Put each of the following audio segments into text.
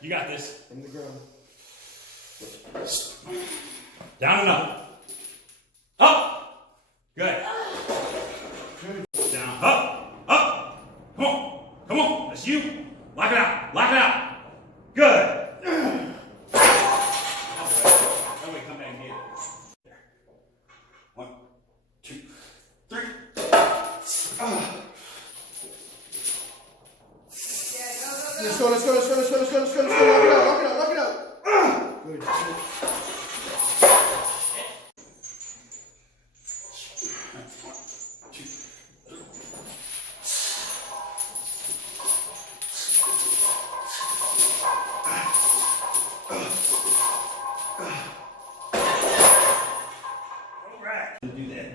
You got this. From the ground. Down and up. Up. Good. Down. Up. Up. Come on. Come on. That's you. Lock it out. Lock it out. Good. That way, come back and get it. There. 1, 2, 3. Let's go, let's go, let's go, let's go, let's go, let's go, let's go. Lock it out, lock it out, lock it out. Good. Do that.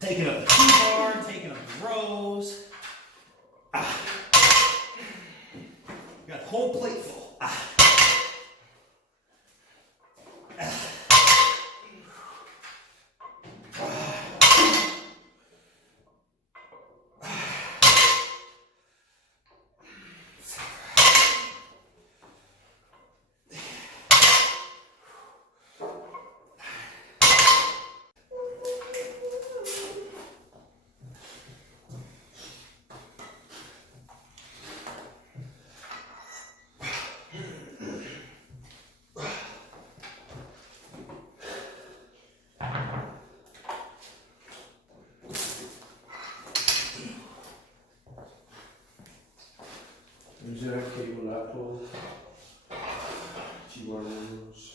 Taking up the T-bar, taking up the rows. Got the whole plate full. Is there a cable that pulls? T-bar rows.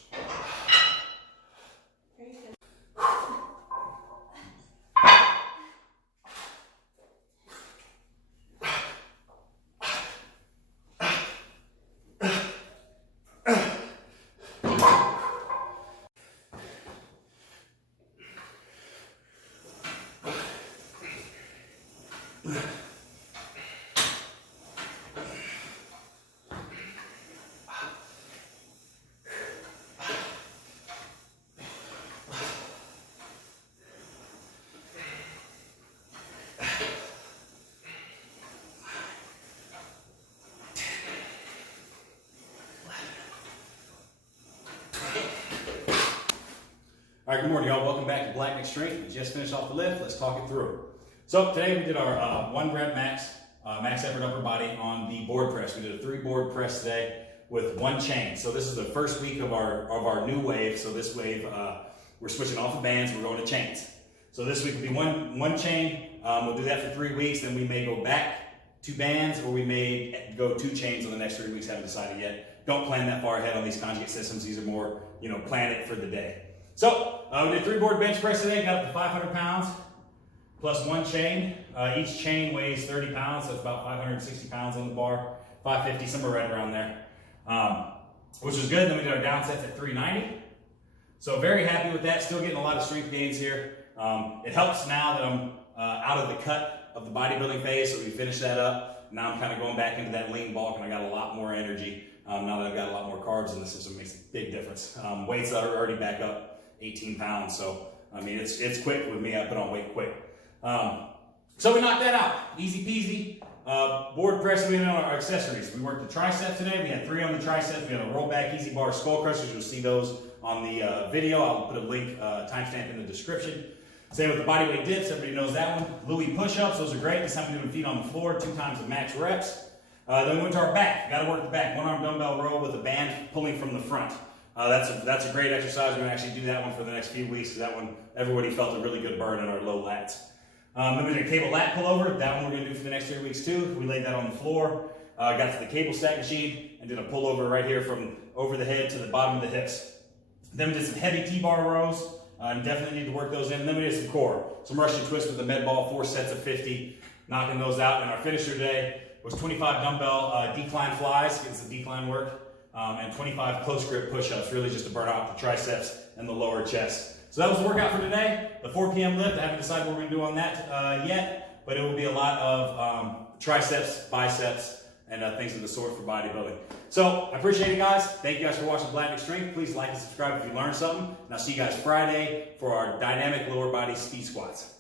All right, good morning, y'all. Welcome back to Black Neck Strength. We just finished off the lift. Let's talk it through. So today we did our 1 rep max effort upper body on the board press. We did a 3 board press today with 1 chain. So this is the first week of our new wave. So this wave, we're switching off the bands. We're going to chains. So this week will be one chain. We'll do that for 3 weeks. Then we may go back to bands, or we may go 2 chains on the next 3 weeks. Haven't decided yet. Don't plan that far ahead on these conjugate systems. These are more, plan it for the day. So we did 3 board bench press today, got up to 500 pounds plus 1 chain. Each chain weighs 30 pounds, so it's about 560 pounds on the bar, 550, somewhere right around there, which was good. Then we did our down sets at 390. So very happy with that, still getting a lot of strength gains here. It helps now that I'm out of the cut of the bodybuilding phase, so we finished that up. Now I'm kind of going back into that lean bulk, and I got a lot more energy. Now that I've got a lot more carbs in the system, it makes a big difference. Weights are already back up 18 pounds, so I mean it's quick with me. I put on weight quick. So we knocked that out, easy peasy. Board press, we did on our accessories. We worked the tricep today. We had 3 on the triceps. We had a roll back easy bar skull crushers. You'll see those on the video. I'll put a link, timestamp in the description. Same with the bodyweight dips. Everybody knows that one. Louie pushups. Those are great. This time we're doing feet on the floor, 2 times the max reps. Then we went to our back. Got to work the back. 1 arm dumbbell row with a band pulling from the front. That's a great exercise. We're going to actually do that one for the next few weeks, because that one, everybody felt a really good burn in our low lats. Then we did a cable lat pullover. That one we're going to do for the next 3 weeks too. We laid that on the floor, got to the cable stack machine, and did a pullover right here from over the head to the bottom of the hips. Then we did some heavy T-bar rows, and definitely need to work those in. And then we did some core, some Russian twists with the med ball, 4 sets of 50, knocking those out. And our finisher today was 25 dumbbell decline flies, gets the decline work, and 25 close grip push-ups, really just to burn out the triceps and the lower chest. So that was the workout for today. The 4 p.m. lift, I haven't decided what we're going to do on that yet, but it will be a lot of triceps, biceps, and things of the sort for bodybuilding. So I appreciate it, guys. Thank you guys for watching Black Nick Strength. Please like and subscribe if you learned something. And I'll see you guys Friday for our dynamic lower body speed squats.